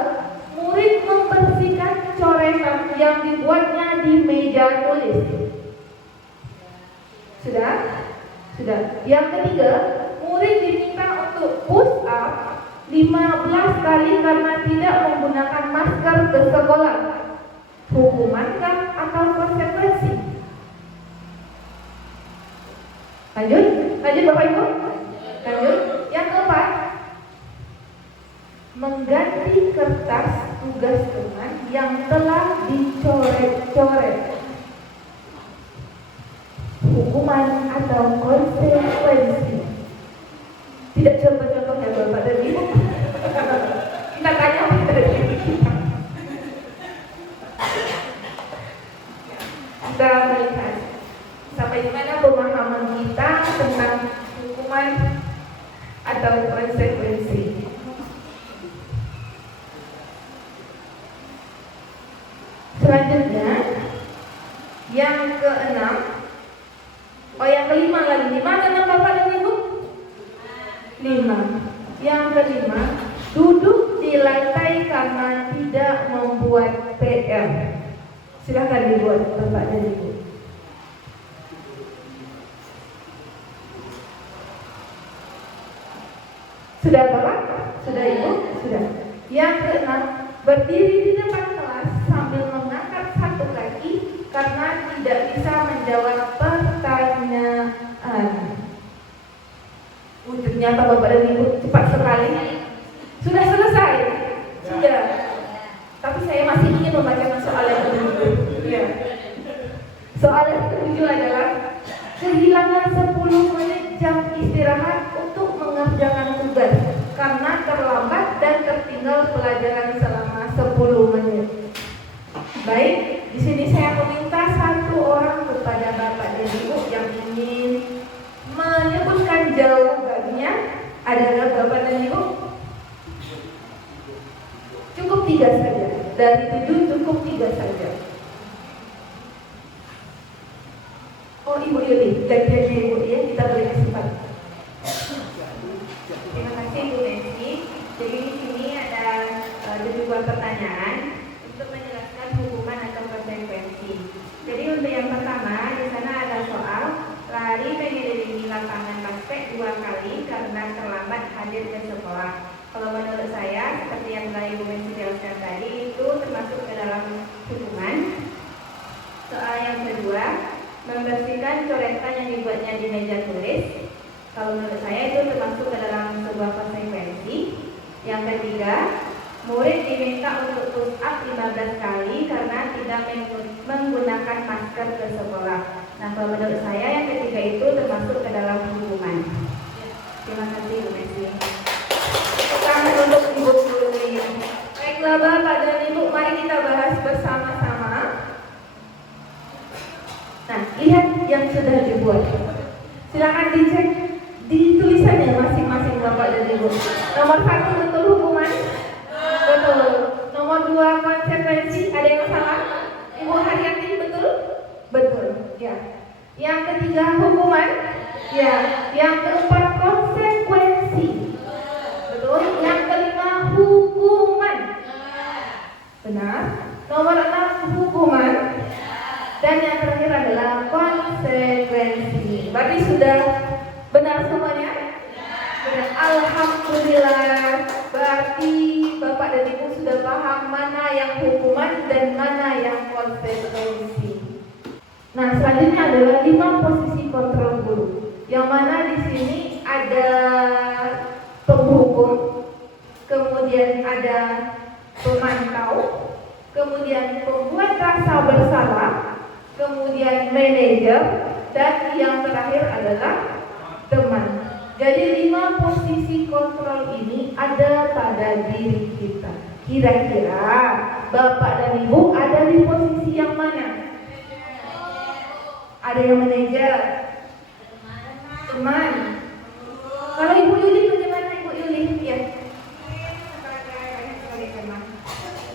murid membersihkan coretan yang dibuatnya di meja tulis. Sudah? Sudah. Yang ketiga, murid diminta untuk push up 15 kali karena tidak menggunakan masker ke sekolah. Hukumankah atau konsekuensi? Lanjut Bapak Ibu. Lanjut. Yang keempat, mengganti kertas tugas teman yang telah dicoret-coret. Hukuman atau konsekuensi? Tidak contoh-contoh ya Bapak dan Ibu. Kita tanya pada diri kita. Kita melihat sampai di mana pemahaman kita tentang hukuman atau konsekuensi. Selanjutnya yang keenam, yang kelima lagi. 5 dengan Bapak dan Ibu? 5. Yang kelima, duduk di lantai karena tidak membuat PR. Silakan dibuat Bapak dan Ibu. Sudah Bapak? Sudah Ibu? Sudah. Yang keenam, berdiri di depan kelas sambil mengangkat satu kaki karena tidak bisa menjawab pertanyaan. Ternyata Bapak dan Ibu cepat sekali. Sudah selesai? Sudah. Tapi saya masih ingin membacakan soal yang ke-7. Ya. Soal yang ke-7 adalah kehilangan 10 menit jam istirahat untuk mengerjakan tugas karena terlambat dan tertinggal pelajaran selama 10 menit. Baik, di sini saya meminta satu orang kepada Bapak dan Ibu yang ingin menyebutkan jawabannya. Adalah Bapak dan Ibu? Cukup 3 saja. Dari 7 cukup 3 saja. Oh, Ibu Yuli, dan Ibu ya, kita beri kesempatan. Terima kasih Bu Messi. Jadi di sini ada 7 pertanyaan untuk menjelaskan hukuman atau konsekuensi. Jadi untuk yang pertama di sana ada soal lari mengelilingi lapangan basket 2 kali karena terlambat hadir ke sekolah. Kalau menurut saya seperti yang tadi Bu Messi jelaskan tadi itu termasuk ke dalam hukuman. Soal yang kedua, membersihkan coretan yang dibuatnya di meja tulis. Kalau menurut saya itu termasuk ke dalam sebuah konsekuensi. Yang ketiga, murid diminta untuk push up 15 kali karena tidak menggunakan masker ke sekolah. Nah, kalau menurut saya yang ketiga itu termasuk ke dalam hukuman. Terima kasih Bu Messi. Tangan untuk Ibu Yuli. Baiklah Bapak dan Ibu, mari kita bahas bersama-sama. Nah, lihat yang sudah dibuat. Silakan dicek di tulisannya masing-masing Bapak dan Ibu. Nomor 1 betul hukuman? Betul. Nomor 2 konsekuensi, ada yang salah? Ibu Haryati betul? Betul. Ya. Yang ketiga hukuman? Ya. Yang keempat konsekuensi. Betul. Yang kelima hukuman. Benar. Nomor 6 hukuman. Dan yang terakhir adalah konsekuensi. Berarti sudah benar semuanya? Benar. Alhamdulillah. Berarti Bapak dan Ibu sudah paham mana yang hukuman dan mana yang konsekuensi. Nah, selanjutnya adalah 5 posisi kontrol guru. Yang mana di sini ada penghukum, kemudian ada pemantau, kemudian pembuat rasa bersalah, kemudian manajer, dan yang terakhir adalah teman. Jadi 5 posisi kontrol ini ada pada diri kita. Kira-kira Bapak dan Ibu ada di posisi yang mana? Ada yang manajer, teman. Kalau Ibu Yuli bagaimana Ibu Yuli? Ya.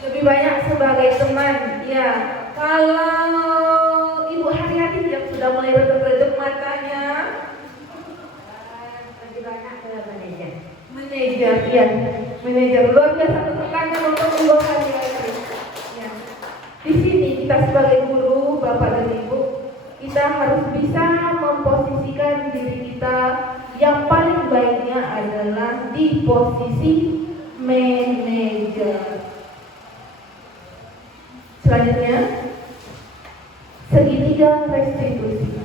Lebih banyak sebagai teman. Ya. Kalau Ibu Haryati yang sudah mulai redup-redup matanya, Lebih banyak ke manajer. manajer, ya. Manajer luar biasa tekannya untuk Ibu Haryati. Ya. Di sini kita sebagai guru, Bapak dan Ibu, kita harus bisa memposisikan diri kita yang paling baiknya adalah di posisi manajer. Selanjutnya, segitiga restitusi.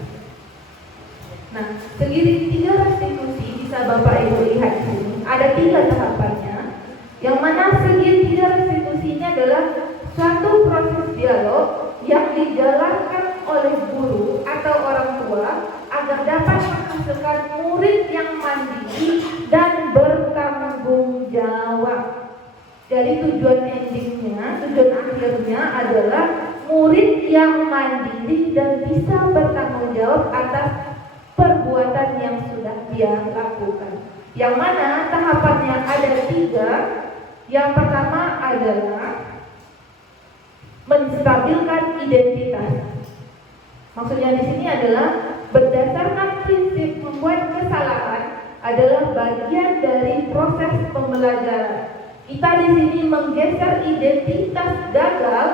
Nah, segitiga restitusi bisa Bapak Ibu lihat di sini. Ada 3 tahapannya. Yang mana segitiga restitusi ini adalah suatu proses dialog yang dijalankan oleh guru atau orang tua agar dapat menghasilkan murid yang mandiri dan bertanggung jawab. Jadi tujuan endingnya, tujuan akhirnya adalah murid yang mandiri dan bisa bertanggung jawab atas perbuatan yang sudah dia lakukan. Yang mana tahapannya ada 3. Yang pertama adalah menstabilkan identitas. Maksudnya di sini adalah berdasarkan prinsip membuat kesalahan adalah bagian dari proses pembelajaran. Kita di sini menggeser identitas gagal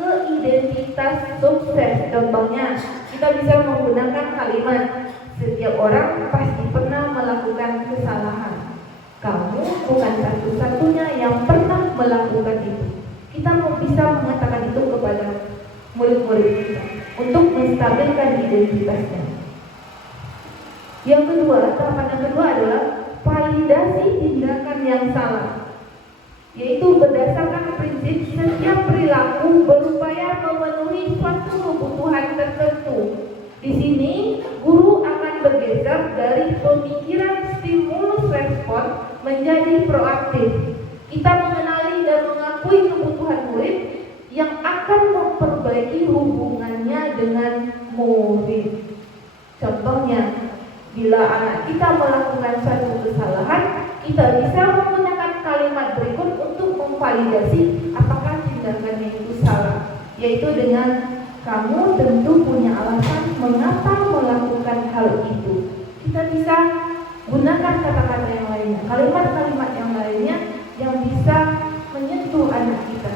ke identitas sukses. Contohnya, kita bisa menggunakan kalimat setiap orang pasti pernah melakukan kesalahan. Kamu bukan satu-satunya yang pernah melakukan itu. Kita bisa mengatakan itu kepada murid-murid kita untuk menstabilkan identitasnya. Yang kedua, tahapan yang kedua adalah validasi tindakan yang salah. yaitu berdasarkan prinsip setiap perilaku berupaya memenuhi suatu kebutuhan tertentu. Di sini, guru akan bergeser dari pemikiran stimulus respon menjadi proaktif. Kita mengenali dan mengakui kebutuhan murid yang akan memperbaiki hubungannya dengan murid. Contohnya, bila anak kita melakukan suatu kesalahan, kita bisa menggunakan kalimat berikut untuk memvalidasi apakah tindakannya itu salah, yaitu dengan kamu tentu punya alasan mengapa melakukan hal itu. Kita bisa gunakan kata-kata yang lainnya, kalimat-kalimat yang lainnya yang bisa menyentuh anak kita.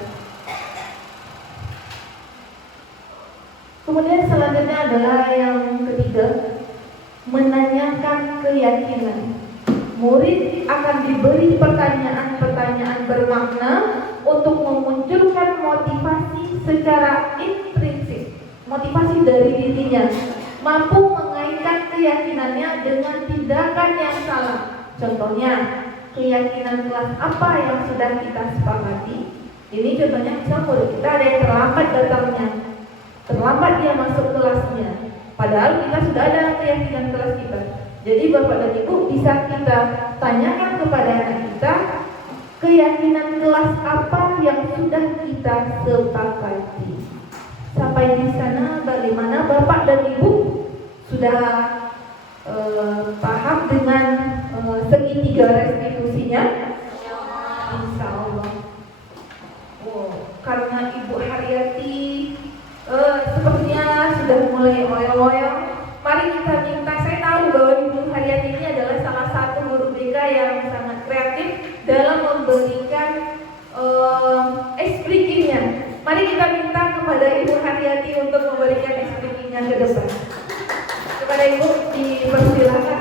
Kemudian selanjutnya adalah yang ketiga, menanyakan keyakinan. Murid akan diberi pertanyaan-pertanyaan bermakna untuk memunculkan motivasi secara intrinsik, motivasi dari dirinya, mampu mengaitkan keyakinannya dengan tindakan yang salah. Contohnya, keyakinan kelas apa yang sudah kita sepakati. Ini contohnya misal murid kita ada yang terlambat datangnya, terlambat dia masuk kelasnya, padahal kita sudah ada keyakinan kelas kita. Jadi Bapak dan Ibu bisa kita tanyakan kepada anak kita, keyakinan kelas apa yang sudah kita sepakati. Sampai di sana bagaimana Bapak dan Ibu sudah paham dengan segitiga restitusinya? Insya Allah. Karena Ibu Haryati sepertinya sudah mulai oyong-oyong. Mari kita minta, saya tahu bahwa Ibu Haryati ini adalah salah satu guru BK yang sangat kreatif dalam memberikan explication-nya. Mari kita minta kepada Ibu Haryati untuk memberikan explication-nya ke depan. Kepada Ibu dipersilakan.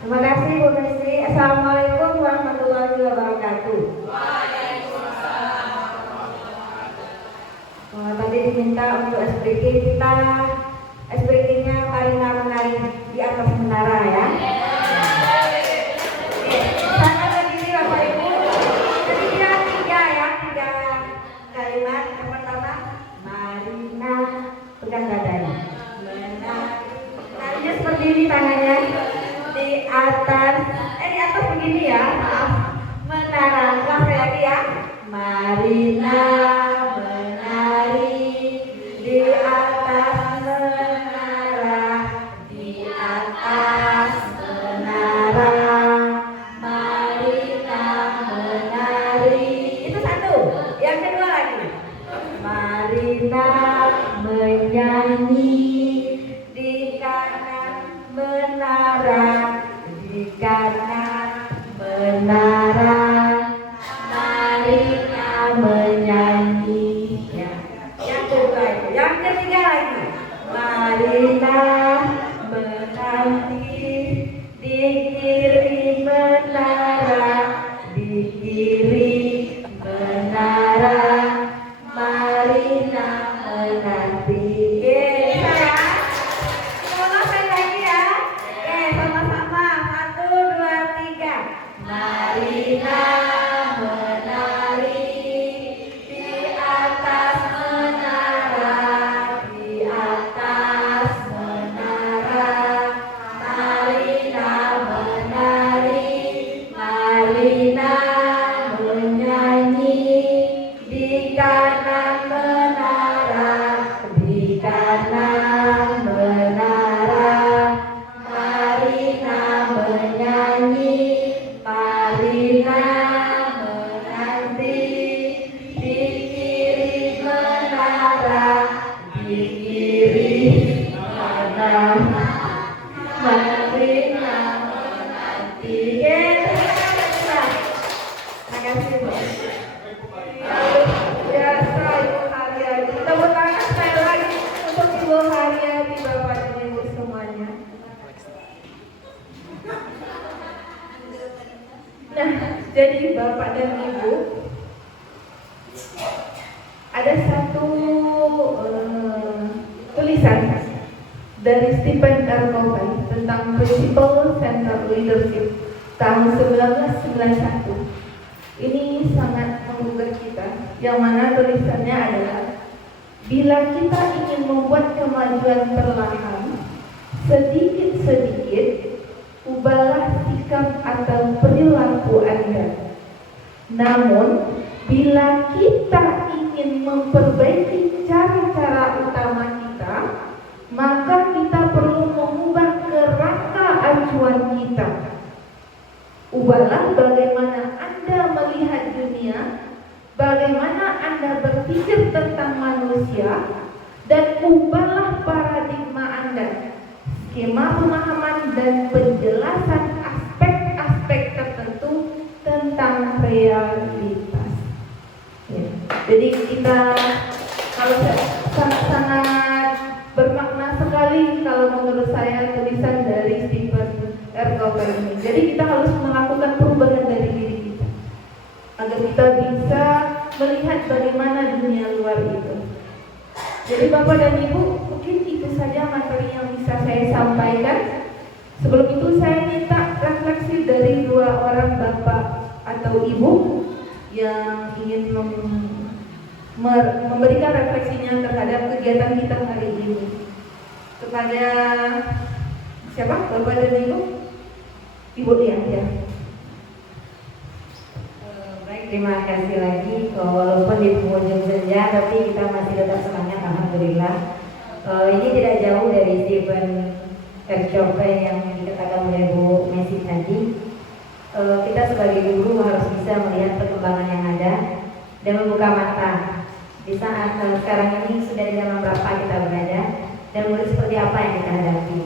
Terima kasih Bu Messi. Assalamualaikum warahmatullahi wabarakatuh. Tadi diminta untuk SPG kita, SPG-nya Marina menari di atas menara ya. Sana berdiri Bapak Ibu. Jadi dia tiga kalimat. Yang pertama, Marina pegang dadanya. Menarinya seperti ini tangannya. Di atas begini ya, maaf. Menara, ulang lagi ya. Marina menari di atas menara, di atas menara. Marina menari. Itu satu. Yang kedua lagi. Marina menyanyi di kanan menara, di kanan menara. Marina menyanyi ya. Yang kedua itu. Yang ketiga lagi. Marina menanti di kiri menara, di kiri menara. Marina menanti. Bisa ya? Semua saya lagi ya. Sama-sama. 1, 2, 3. Marina menari di atas menara, di atas menara. Marina menari, Marina menyanyi di kanan menara, di kanan menara. Marina menyanyi, Marina menanti di kiri menara, di kiri menara. Marina menanti. Terima kasih Bu. Biasa Ibu Haryati. Tepuk tangan sekali lagi untuk Ibu Haryati, Bapak dan Ibu semuanya. Nah, jadi Bapak dan Ibu, dari Stephen R. Covey tentang Principle Centered Leadership tahun 1991. Ini sangat menggugah kita, yang mana tulisannya adalah, bila kita ingin membuat kemajuan perlahan, sedikit-sedikit, ubahlah sikap atau perilaku Anda. Namun, bila kita ingin memperbaiki cara-cara utama kita, maka kita perlu mengubah kerangka acuan kita. Ubahlah bagaimana Anda melihat dunia, bagaimana Anda berpikir tentang manusia, dan ubahlah paradigma Anda, skema pemahaman dan penjelasan aspek-aspek tertentu tentang realitas. Ya. Jadi kita kalau sangat bermakna sekali kalau menurut saya tulisan dari Stephen R. Covey ini. Jadi kita harus melakukan perubahan dari diri kita agar kita bisa melihat bagaimana dunia luar itu. Jadi Bapak dan Ibu, mungkin itu saja materi yang bisa saya sampaikan. Sebelum itu saya minta refleksi dari dua orang Bapak atau Ibu yang ingin memberikan refleksinya terhadap kegiatan kita hari ini. Kepada siapa? Bapak dan Ibu? Ibu Lia, ya. Baik, terima kasih lagi. Walaupun di penghujung senja, tapi kita masih tetap semangat, alhamdulillah. Ini tidak jauh dari Stephen R. Covey yang dikatakan oleh Bu Messi tadi. Kita sebagai guru harus bisa melihat perkembangan yang ada dan membuka mata. Di saat sekarang ini sudah di zaman berapa kita berada dan murid seperti apa yang kita hadapi,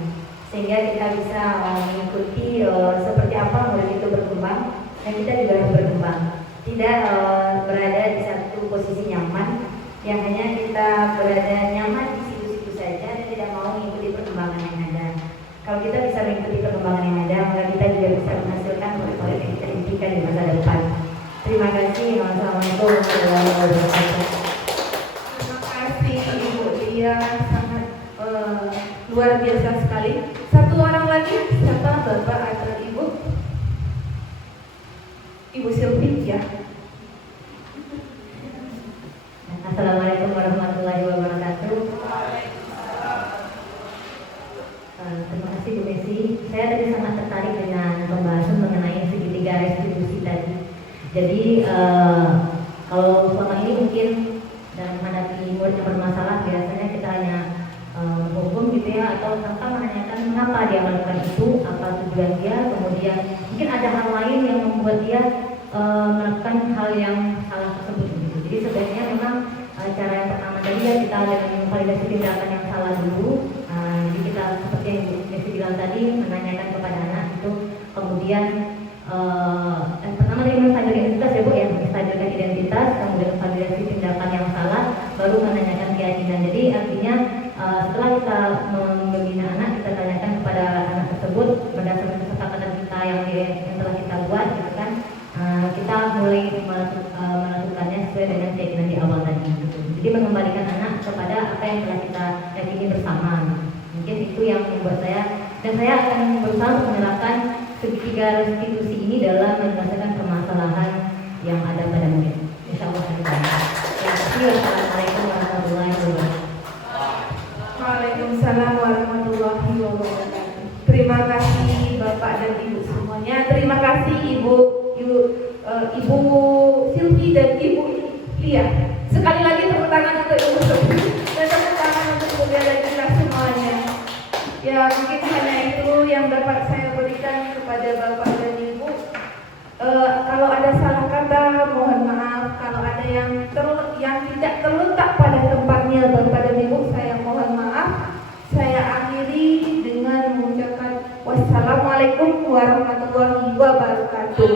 sehingga kita bisa mengikuti seperti apa murid itu berkembang dan kita juga harus berkembang. Tidak berada di satu posisi nyaman yang hanya kita berada nyaman di situ-situ saja dan tidak mau mengikuti perkembangan yang ada. Kalau kita bisa mengikuti perkembangan yang ada, maka kita juga bisa menghasilkan proyek-proyek yang kita impikan di masa depan. Terima kasih. Wassalamualaikum warahmatullahi wabarakatuh. Terima kasih Ibu Lia, sangat luar biasa sekali. Satu orang lagi, siapa? Bapak atau Ibu? Ibu Sylvie, ya. Assalamualaikum warahmatullahi wabarakatuh. Terima kasih Bu Messi. Saya tadi sangat tertarik dengan pembahasan mengenai segitiga restitusi tadi. Jadi kalau selama ini mungkin dalam menghadapi murid yang bermasalah biasanya kita hanya hukum gitu ya, atau tanpa menanyakan mengapa dia melakukan itu, apa tujuan dia, kemudian mungkin ada hal lain yang membuat dia melakukan hal yang salah tersebut gitu. Jadi sebaiknya memang cara yang pertama tadi ya kita dengan validasi tindakan yang salah dulu. Jadi kita seperti yang Bu Messi bilang tadi, menanyakan kepada anak itu, kemudian pertama tadi menstabilkan identitas ya Bu ya, menstabilkan identitas, kemudian validasi tindakan yang salah, baru menanyakan keyakinan. Jadi artinya setelah kita membina anak, kita tanyakan kepada anak tersebut berdasarkan kesepakatan kita yang telah kita buat gitu kan, kita mulai melakukannya sesuai dengan keyakinan di awal tadi gitu. Jadi mengembalikan anak kepada apa yang telah kita yakini bersama. Mungkin itu yang membuat saya, dan saya akan berusaha untuk menerapkan segitiga restitusi ini dalam menyelesaikan permasalahan yang ada pada murid. Insya Allah. Wassalamualaikum warahmatullahi wabarakatuh. Waalaikumsalam warahmatullahi wabarakatuh. Terima kasih Bapak dan Ibu semuanya. Terima kasih Ibu Sylvie dan Ibu Lia. Sekali lagi tepuk tangan untuk Ibu Sylvie dan tepuk tangan untuk Ibu Lia dan kita semuanya. Ya mungkin hanya itu yang dapat saya berikan kepada Bapak dan Ibu. Kalau ada salah kata mohon maaf. Kalau ada yang tidak terletak pada tempatnya Bapak dan Ibu, saya mohon maaf. Saya akhiri dengan mengucapkan wassalamualaikum warahmatullahi wabarakatuh.